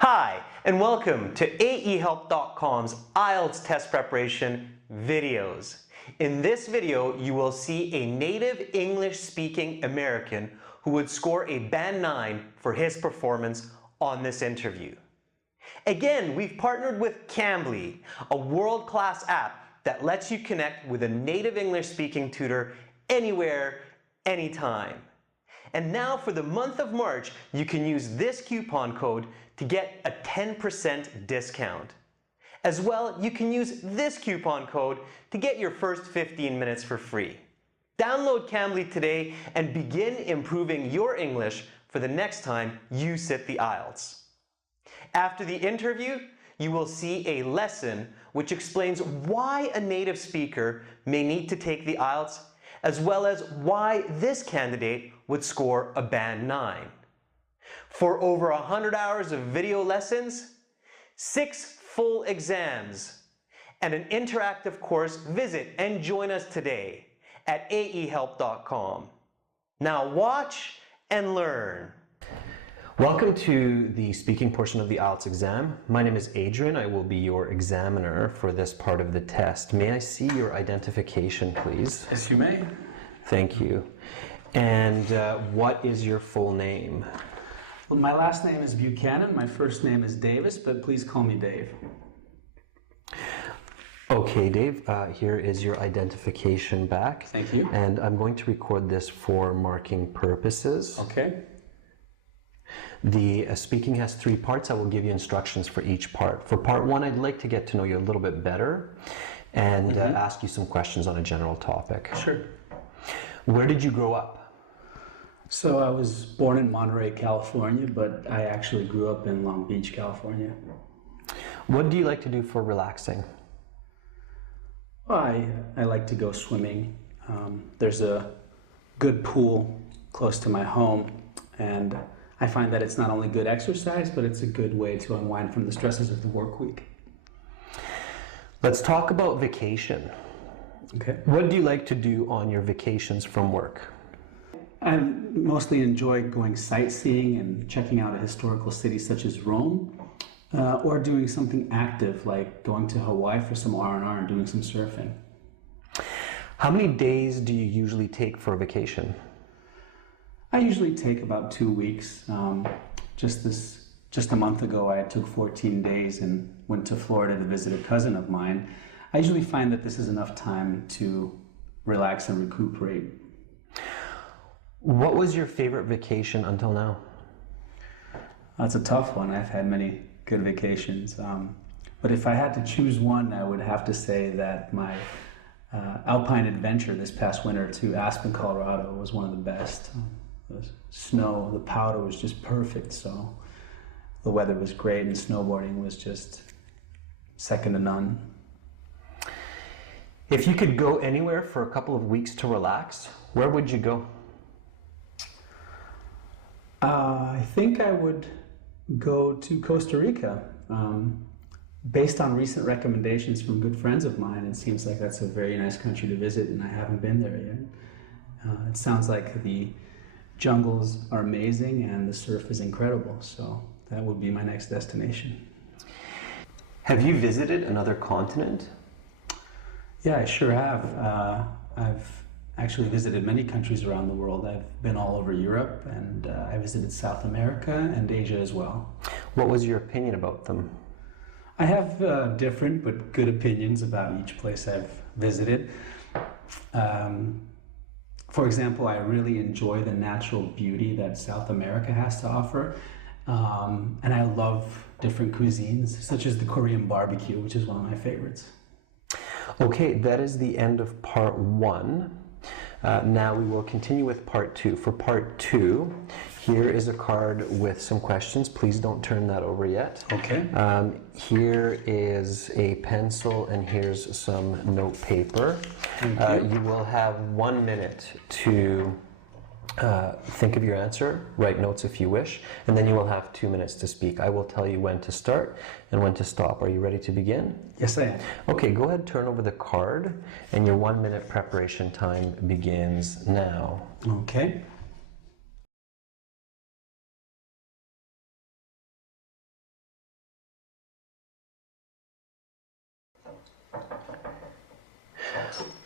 Hi, and welcome to AEHelp.com's IELTS test preparation videos. In this video, you will see a native English-speaking American who would score a band 9 for his performance on this interview. Again, we've partnered with Cambly, a world-class app that lets you connect with a native English-speaking tutor anywhere, anytime. And now for the month of March, you can use this coupon code to get a 10% discount. As well, you can use this coupon code to get your first 15 minutes for free. Download Cambly today and begin improving your English for the next time you sit the IELTS. After the interview, you will see a lesson which explains why a native speaker may need to take the IELTS, as well as why this candidate would score a band 9. For over 100 hours of video lessons, 6 full exams, and an interactive course, visit and join us today at aehelp.com. Now watch and learn. Welcome to the speaking portion of the IELTS exam. My name is Adrian. I will be your examiner for this part of the test. May I see your identification, please? Yes, you may. Thank you. And what is your full name? Well, my last name is Buchanan. My first name is Davis, but please call me Dave. Okay, Dave, here is your identification back. Thank you. And I'm going to record this for marking purposes. Okay. The speaking has 3 parts. I will give you instructions for each part. For part 1, I'd like to get to know you a little bit better and ask you some questions on a general topic. Sure. Where did you grow up? So I was born in Monterey, California, but I actually grew up in Long Beach, California. What do you like to do for relaxing? Well, I like to go swimming. There's a good pool close to my home, and I find that it's not only good exercise, but it's a good way to unwind from the stresses of the work week. Let's talk about vacation. Okay. What do you like to do on your vacations from work? I mostly enjoy going sightseeing and checking out a historical city such as Rome, or doing something active like going to Hawaii for some R&R and doing some surfing. How many days do you usually take for a vacation? I usually take about 2 weeks. Just a month ago, I took 14 days and went to Florida to visit a cousin of mine. I usually find that this is enough time to relax and recuperate. What was your favorite vacation until now? That's a tough one. I've had many good vacations. But if I had to choose one, I would have to say that my alpine adventure this past winter to Aspen, Colorado was one of the best. The snow, the powder was just perfect, so the weather was great and snowboarding was just second to none. If you could go anywhere for a couple of weeks to relax, where would you go? I think I would go to Costa Rica. Based on recent recommendations from good friends of mine, it seems like that's a very nice country to visit, and I haven't been there yet. It sounds like the jungles are amazing and the surf is incredible, so that would be my next destination. Have you visited another continent? Yeah, I sure have. I've actually visited many countries around the world. I've been all over Europe, and I visited South America and Asia as well. What was your opinion about them? I have different but good opinions about each place I've visited. For example, I really enjoy the natural beauty that South America has to offer. And I love different cuisines, such as the Korean barbecue, which is one of my favorites. Okay, that is the end of part 1. Now we will continue with part 2. For part 2, here is a card with some questions. Please don't turn that over yet. Okay. Here is a pencil and here's some note paper. You will have 1 minute to think of your answer, write notes if you wish, and then you will have 2 minutes to speak. I will tell you when to start and when to stop. Are you ready to begin? Yes, I am. Okay, go ahead, turn over the card, and your 1 minute preparation time begins now. Okay.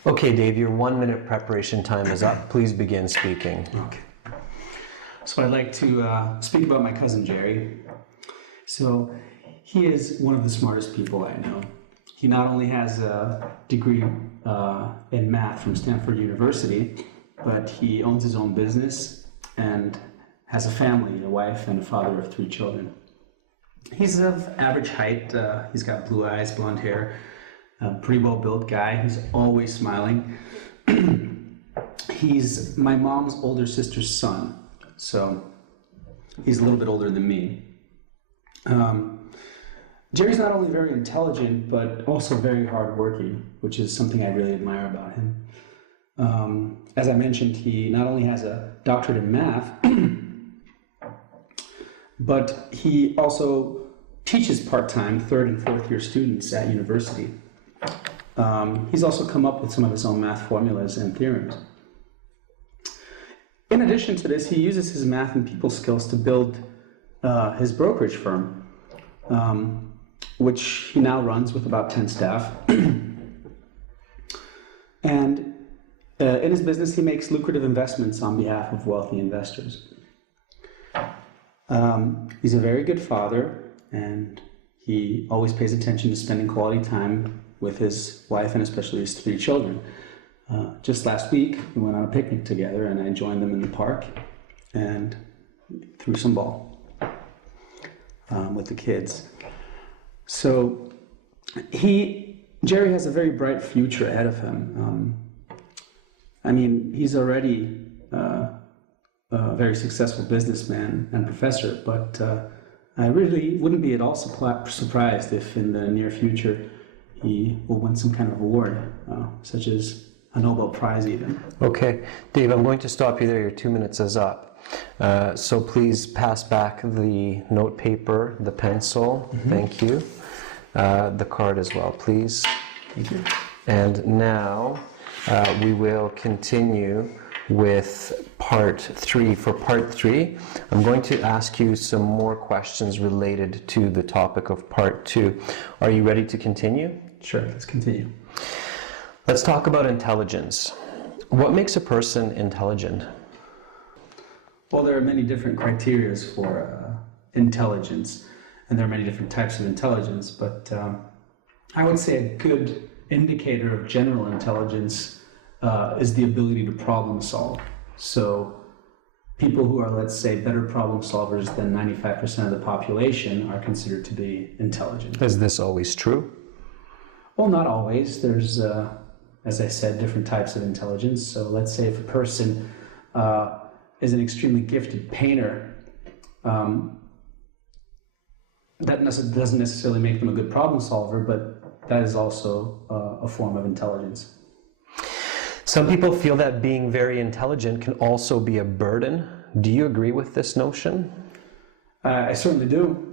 Okay, Dave, your 1-minute preparation time is up. Please begin speaking. Okay. So I'd like to speak about my cousin Jerry. So he is one of the smartest people I know. He not only has a degree in math from Stanford University, but he owns his own business and has a family, a wife and a father of 3 children. He's of average height. He's got blue eyes, blonde hair, a pretty well-built guy. He's always smiling. He's my mom's older sister's son, so he's a little bit older than me. Jerry's not only very intelligent, but also very hardworking, which is something I really admire about him. As I mentioned, he not only has a doctorate in math, but he also teaches part-time 3rd and 4th year students at university. He's also come up with some of his own math formulas and theorems. In addition to this, he uses his math and people skills to build his brokerage firm, which he now runs with about 10 staff. And in his business, he makes lucrative investments on behalf of wealthy investors. He's a very good father, and he always pays attention to spending quality time with his wife and especially his 3 children. Just last week, we went on a picnic together, and I joined them in the park and threw some ball with the kids. So Jerry has a very bright future ahead of him. He's already a very successful businessman and professor, but I really wouldn't be at all surprised if in the near future he will win some kind of award, such as a Nobel Prize even. Okay, Dave, I'm going to stop you there. Your 2 minutes is up. So please pass back the note paper, the pencil. Mm-hmm. Thank you. The card as well, please. Thank you. And now we will continue with part 3. For part 3, I'm going to ask you some more questions related to the topic of part 2. Are you ready to continue? Sure, let's continue. Let's talk about intelligence. What makes a person intelligent? Well, there are many different criteria for intelligence, and there are many different types of intelligence, but I would say a good indicator of general intelligence is the ability to problem solve. So people who are, let's say, better problem solvers than 95% of the population are considered to be intelligent. Is this always true? Well, not always. There's, as I said, different types of intelligence. So let's say if a person is an extremely gifted painter, that doesn't necessarily make them a good problem solver, but that is also a form of intelligence. Some people feel that being very intelligent can also be a burden. Do you agree with this notion? I certainly do.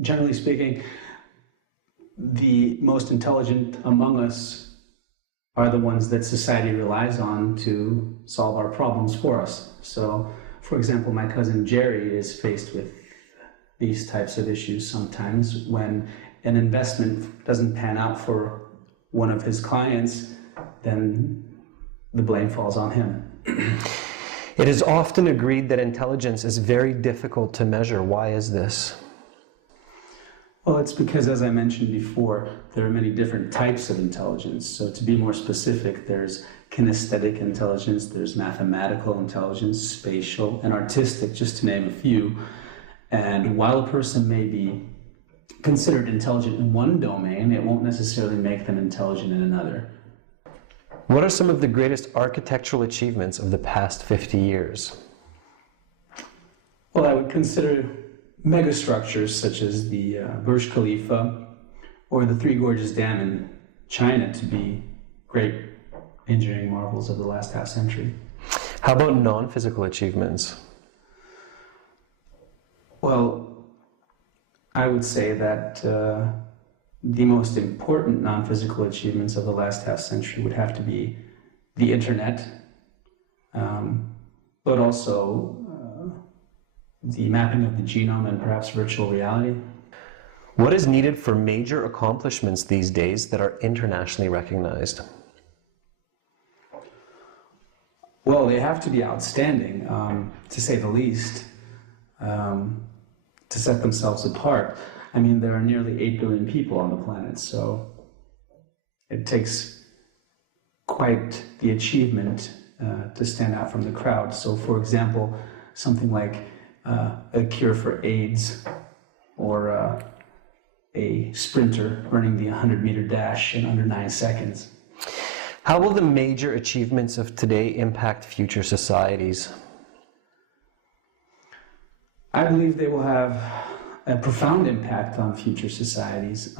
Generally speaking, the most intelligent among us are the ones that society relies on to solve our problems for us. So, for example, my cousin Jerry is faced with these types of issues sometimes when an investment doesn't pan out for one of his clients, then the blame falls on him. It is often agreed that intelligence is very difficult to measure. Why is this? Well, it's because, as I mentioned before, there are many different types of intelligence. So to be more specific, there's kinesthetic intelligence, there's mathematical intelligence, spatial, and artistic, just to name a few. And while a person may be considered intelligent in one domain, it won't necessarily make them intelligent in another. What are some of the greatest architectural achievements of the past 50 years? Well, I would consider megastructures such as the Burj Khalifa or the Three Gorges Dam in China to be great engineering marvels of the last half century. How about non-physical achievements? Well, I would say that the most important non-physical achievements of the last half century would have to be the internet, but also the mapping of the genome and perhaps virtual reality. What is needed for major accomplishments these days that are internationally recognized? Well, they have to be outstanding, to say the least, to set themselves apart. I mean, there are nearly 8 billion people on the planet, so it takes quite the achievement to stand out from the crowd. So, for example, something like a cure for AIDS, or a sprinter running the 100-meter dash in under 9 seconds. How will the major achievements of today impact future societies? I believe they will have a profound impact on future societies.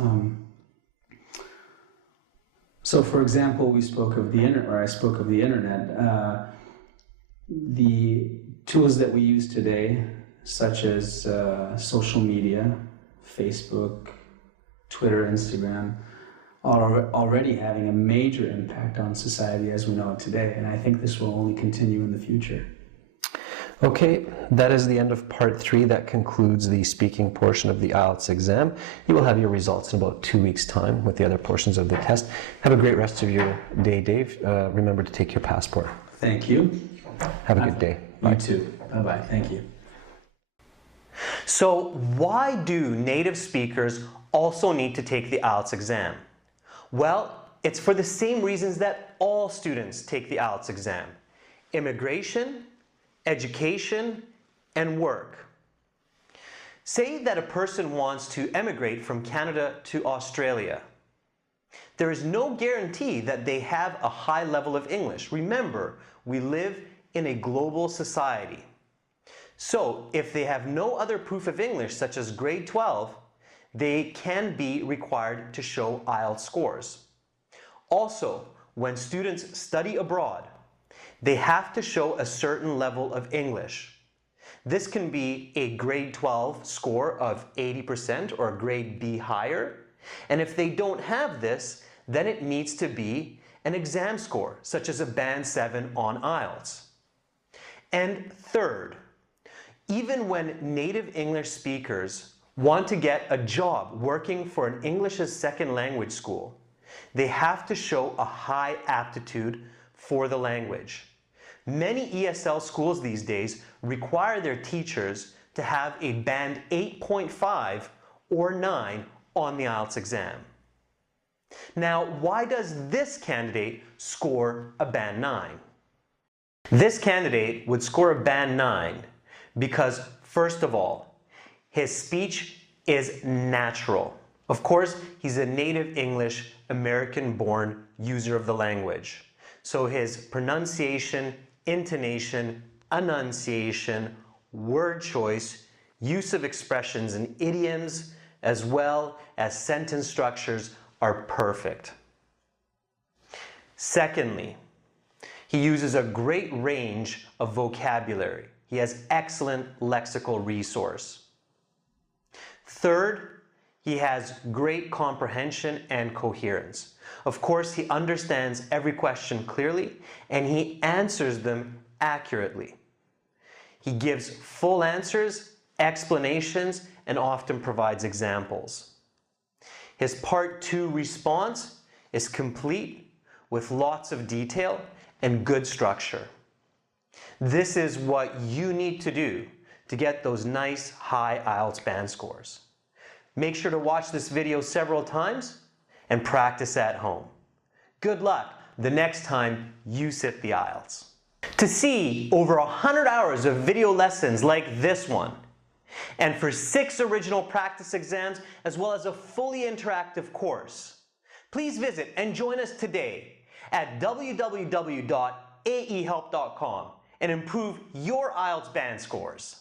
So, for example, I spoke of the internet. The tools that we use today, such as social media, Facebook, Twitter, Instagram, are already having a major impact on society as we know it today, and I think this will only continue in the future. Okay, that is the end of part 3. That concludes the speaking portion of the IELTS exam. You will have your results in about 2 weeks' time with the other portions of the test. Have a great rest of your day, Dave. Remember to take your passport. Thank you. Have a good day. Bye. You too. Bye-bye. Thank you. So why do native speakers also need to take the IELTS exam? Well, it's for the same reasons that all students take the IELTS exam: immigration, education, and work. Say that a person wants to emigrate from Canada to Australia. There is no guarantee that they have a high level of English. Remember, we live in a global society. So if they have no other proof of English, such as grade 12, they can be required to show IELTS scores. Also, when students study abroad, they have to show a certain level of English. This can be a grade 12 score of 80% or a grade B higher. And if they don't have this, then it needs to be an exam score, such as a band 7 on IELTS. And third, even when native English speakers want to get a job working for an English as second language school, they have to show a high aptitude for the language. Many ESL schools these days require their teachers to have a band 8.5 or 9 on the IELTS exam. Now, why does this candidate score a band 9? This candidate would score a band 9 because, first of all, his speech is natural. Of course, he's a native English, American-born user of the language. So his pronunciation, intonation, enunciation, word choice, use of expressions and idioms, as well as sentence structures are perfect. Secondly, he uses a great range of vocabulary. He has excellent lexical resource. Third, he has great comprehension and coherence. Of course, he understands every question clearly and he answers them accurately. He gives full answers, explanations, and often provides examples. His part 2 response is complete with lots of detail and good structure. This is what you need to do to get those nice high IELTS band scores. Make sure to watch this video several times and practice at home. Good luck the next time you sit the IELTS. To see over 100 hours of video lessons like this one, and for 6 original practice exams, as well as a fully interactive course, please visit and join us today at www.aehelp.com and improve your IELTS band scores.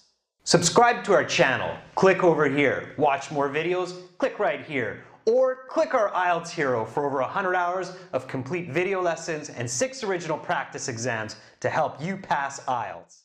Subscribe to our channel. Click over here. Watch more videos. Click right here. Or click our IELTS Hero for over 100 hours of complete video lessons and 6 original practice exams to help you pass IELTS.